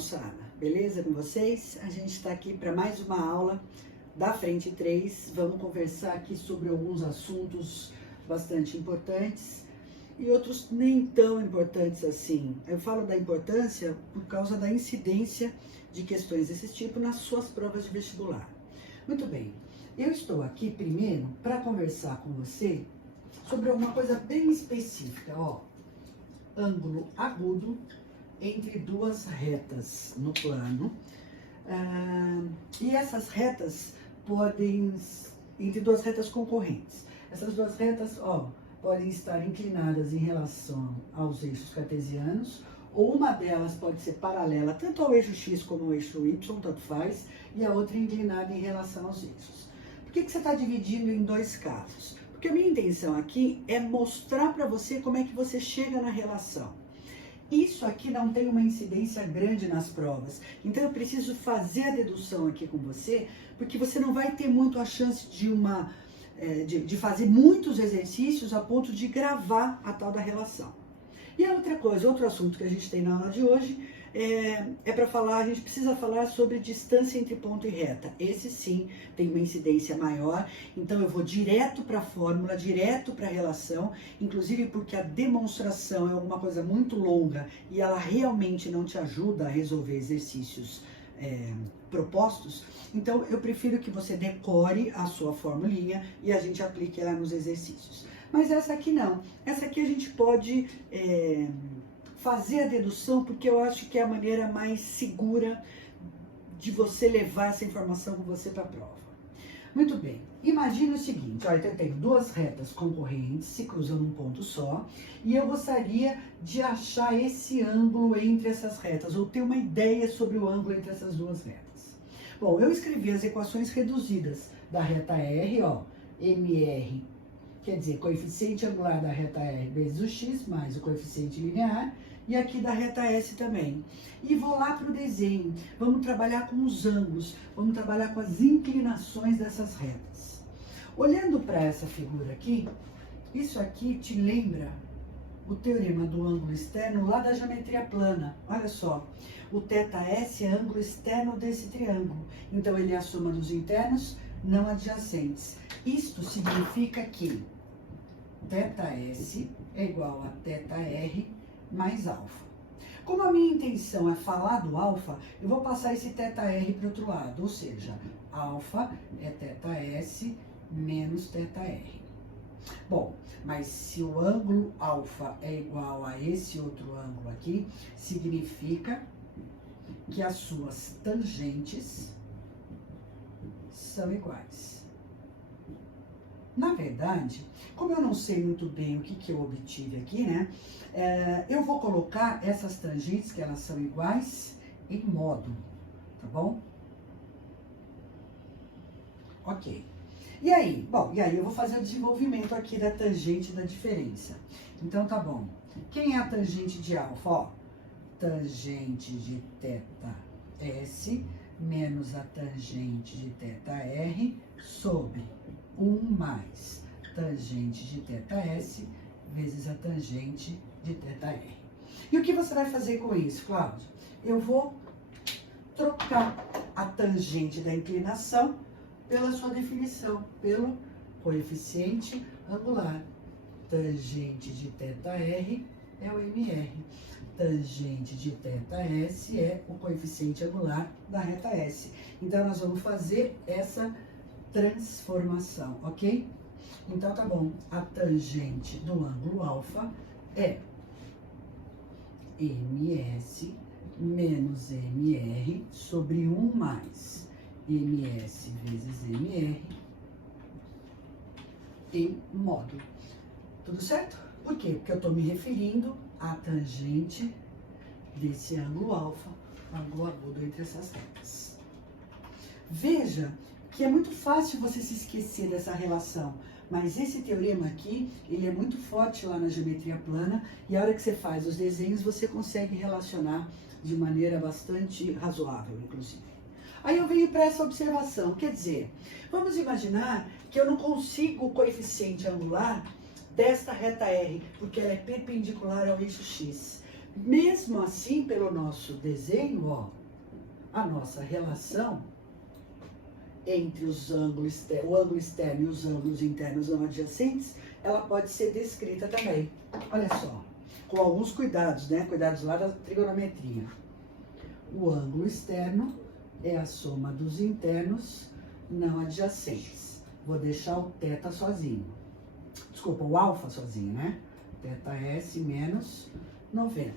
moçada? Beleza com vocês? A gente está aqui para mais uma aula da Frente 3. Vamos conversar aqui sobre alguns assuntos bastante importantes e outros nem tão importantes assim. Eu falo da importância por causa da incidência de questões desse tipo nas suas provas de vestibular. Muito bem, eu estou aqui primeiro para conversar com você sobre uma coisa bem específica, ó. Ângulo agudo entre duas retas no plano, e essas retas podem, entre duas retas concorrentes, essas duas retas, ó, podem estar inclinadas em relação aos eixos cartesianos, ou uma delas pode ser paralela tanto ao eixo X como ao eixo Y, tanto faz, e a outra inclinada em relação aos eixos. Por que você está dividindo em dois casos? Porque a minha intenção aqui é mostrar para você como é que você chega na relação. Isso aqui não tem uma incidência grande nas provas, então eu preciso fazer a dedução aqui com você, porque você não vai ter muito a chance de fazer muitos exercícios a ponto de gravar a tal da relação. E a outra coisa, outro assunto que a gente tem na aula de hoje é para falar, a gente precisa falar sobre distância entre ponto e reta. Esse sim tem uma incidência maior, então eu vou direto para a fórmula, direto para a relação, inclusive porque a demonstração é alguma coisa muito longa e ela realmente não te ajuda a resolver exercícios propostos, então eu prefiro que você decore a sua formulinha e a gente aplique ela nos exercícios. Mas essa aqui não, essa aqui a gente pode fazer a dedução, porque eu acho que é a maneira mais segura de você levar essa informação com você para a prova. Muito bem, imagine o seguinte, olha, eu tenho duas retas concorrentes se cruzam num ponto só, e eu gostaria de achar esse ângulo entre essas retas, ou ter uma ideia sobre o ângulo entre essas duas retas. Bom, eu escrevi as equações reduzidas da reta R, ó, MR, quer dizer, coeficiente angular da reta R vezes o x, mais o coeficiente linear, e aqui da reta S também. E vou lá para o desenho, vamos trabalhar com os ângulos, vamos trabalhar com as inclinações dessas retas. Olhando para essa figura aqui, isso aqui te lembra o teorema do ângulo externo lá da geometria plana. Olha só, o θS é ângulo externo desse triângulo, então ele é a soma dos internos não adjacentes. Isto significa que θS é igual a θR mais alfa. Como a minha intenção é falar do alfa, eu vou passar esse θR para o outro lado, ou seja, alfa é θS menos θR. Bom, mas se o ângulo alfa é igual a esse outro ângulo aqui, significa que as suas tangentes são iguais. Na verdade, como eu não sei muito bem o que eu obtive aqui, né? Eu vou colocar essas tangentes, que elas são iguais, em módulo, tá bom? Ok. E aí? Bom, e aí eu vou fazer o desenvolvimento aqui da tangente da diferença. Então, tá bom. Quem é a tangente de alfa? Ó, tangente de θS menos a tangente de θR sobre 1 mais tangente de θS vezes a tangente de θR. E o que você vai fazer com isso, Cláudio? Eu vou trocar a tangente da inclinação pela sua definição, pelo coeficiente angular. Tangente de θR é o MR. Tangente de θS é o coeficiente angular da reta S. Então, nós vamos fazer essa transformação, ok? Então, tá bom. A tangente do ângulo alfa é MS menos MR sobre 1 mais MS vezes MR em módulo. Tudo certo? Por quê? Porque eu estou me referindo à tangente desse ângulo alfa, ângulo agudo entre essas retas. Veja que é muito fácil você se esquecer dessa relação, mas esse teorema aqui, ele é muito forte lá na geometria plana, e a hora que você faz os desenhos, você consegue relacionar de maneira bastante razoável, inclusive. Aí eu venho para essa observação, quer dizer, vamos imaginar que eu não consigo o coeficiente angular desta reta R, porque ela é perpendicular ao eixo X. Mesmo assim, pelo nosso desenho, ó, a nossa relação entre os ângulos, o ângulo externo e os ângulos internos não adjacentes, ela pode ser descrita também. Olha só, com alguns cuidados, né? Cuidados lá da trigonometria. O ângulo externo é a soma dos internos não adjacentes. Vou deixar o θ sozinho. Desculpa, o alfa sozinho, né? θS menos 90.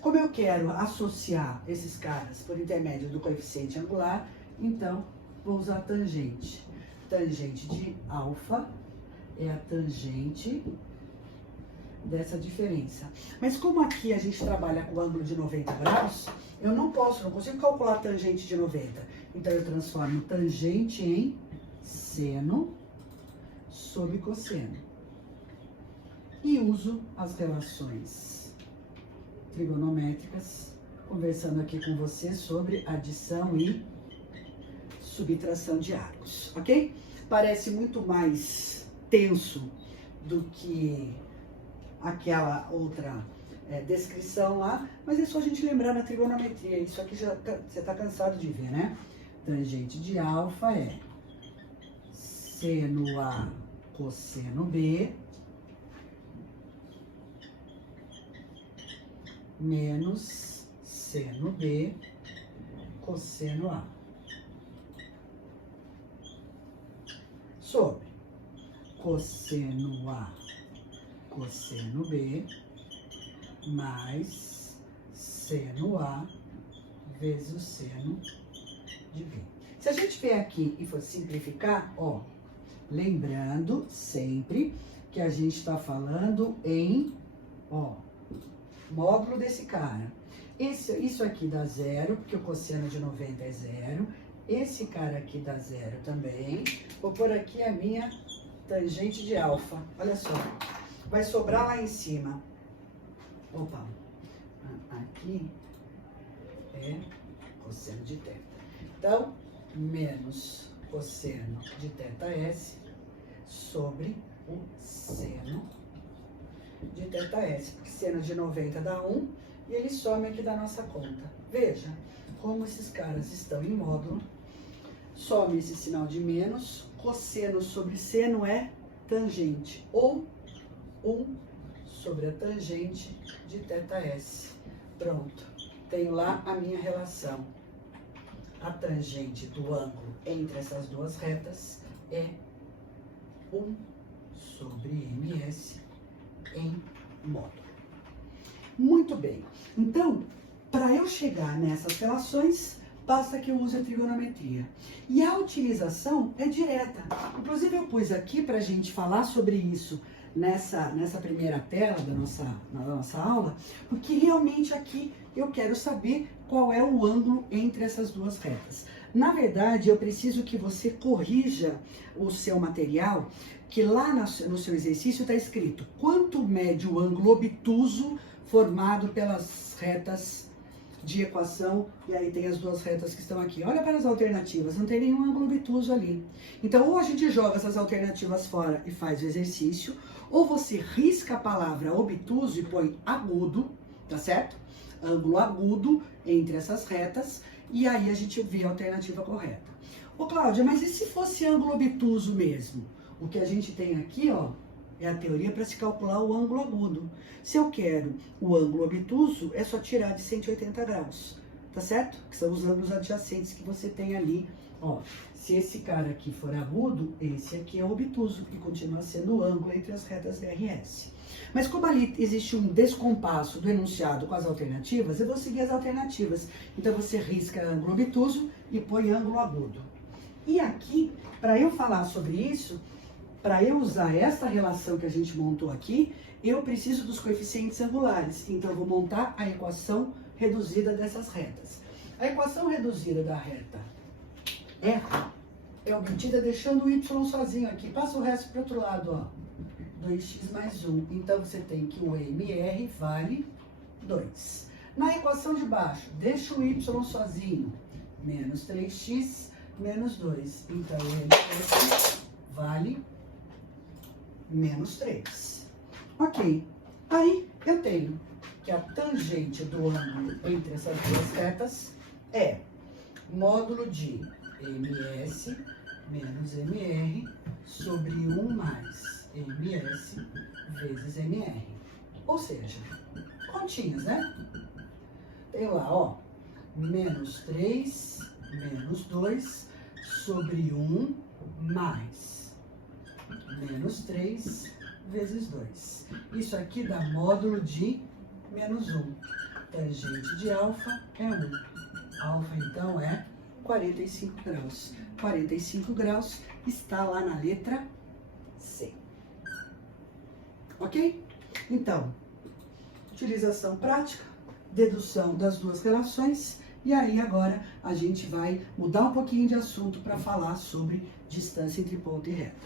Como eu quero associar esses caras por intermédio do coeficiente angular, então vou usar tangente. Tangente de alfa é a tangente dessa diferença. Mas como aqui a gente trabalha com ângulo de 90 graus, eu não consigo calcular tangente de 90. Então eu transformo tangente em seno sobre cosseno. E uso as relações trigonométricas, conversando aqui com você sobre adição e subtração de arcos, ok? Parece muito mais tenso do que aquela outra descrição lá, mas é só a gente lembrar na trigonometria. Isso aqui já você está cansado de ver, né? Tangente de alfa é seno A cosseno B menos seno B cosseno A sobre cosseno A cosseno B mais seno A vezes o seno de B. Se a gente vier aqui e for simplificar, ó, lembrando sempre que a gente está falando em, ó, módulo desse cara. Isso aqui dá zero, porque o cosseno de 90 é zero. Esse cara aqui dá zero também. Vou pôr aqui a minha tangente de alfa. Olha só. Vai sobrar lá em cima. Opa. Aqui é cosseno de θ. Então, menos cosseno de θs sobre o seno de θs, porque seno de 90 dá 1 e ele some aqui da nossa conta. Veja como esses caras estão em módulo. Some esse sinal de menos, cosseno sobre seno é tangente, ou 1 sobre a tangente de θs. Pronto, tenho lá a minha relação. A tangente do ângulo entre essas duas retas é 1 sobre ms em módulo. Muito bem. Então, para eu chegar nessas relações, basta que eu use a trigonometria. E a utilização é direta. Inclusive, eu pus aqui para a gente falar sobre isso nessa primeira tela da nossa aula, porque realmente aqui eu quero saber qual é o ângulo entre essas duas retas. Na verdade, eu preciso que você corrija o seu material, que lá no seu exercício está escrito quanto mede o ângulo obtuso formado pelas retas de equação, e aí tem as duas retas que estão aqui. Olha para as alternativas, não tem nenhum ângulo obtuso ali. Então, ou a gente joga essas alternativas fora e faz o exercício, ou você risca a palavra obtuso e põe agudo, tá certo? Ângulo agudo entre essas retas, e aí a gente vê a alternativa correta. Ô Cláudia, mas e se fosse ângulo obtuso mesmo? O que a gente tem aqui, ó, é a teoria para se calcular o ângulo agudo. Se eu quero o ângulo obtuso, é só tirar de 180 graus, tá certo? Que são os ângulos adjacentes que você tem ali. Ó, se esse cara aqui for agudo, esse aqui é obtuso, que continua sendo o ângulo entre as retas DRS. Mas como ali existe um descompasso do enunciado com as alternativas, eu vou seguir as alternativas. Então você risca ângulo obtuso e põe ângulo agudo. E aqui, para eu falar sobre isso, para eu usar essa relação que a gente montou aqui, eu preciso dos coeficientes angulares. Então, eu vou montar a equação reduzida dessas retas. A equação reduzida da reta R é obtida deixando o y sozinho aqui. Passa o resto para o outro lado, ó. 2x mais 1. Então, você tem que o MR vale 2. Na equação de baixo, deixa o y sozinho. Menos 3x menos 2. Então, o MR vale menos 3. Ok. Aí eu tenho que a tangente do ângulo entre essas duas retas é módulo de MS menos MR sobre 1 mais MS vezes MR. Ou seja, continhas, né? Tem lá, ó, menos 3 menos 2 sobre 1 mais menos 3 vezes 2. Isso aqui dá módulo de menos 1. Tangente de alfa é 1. Alfa, então, é 45 graus. 45 graus está lá na letra C. Ok? Então, utilização prática, dedução das duas relações, e aí agora a gente vai mudar um pouquinho de assunto para falar sobre distância entre ponto e reta.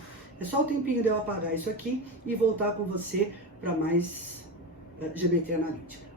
É só o tempinho de eu apagar isso aqui e voltar com você para mais geometria analítica.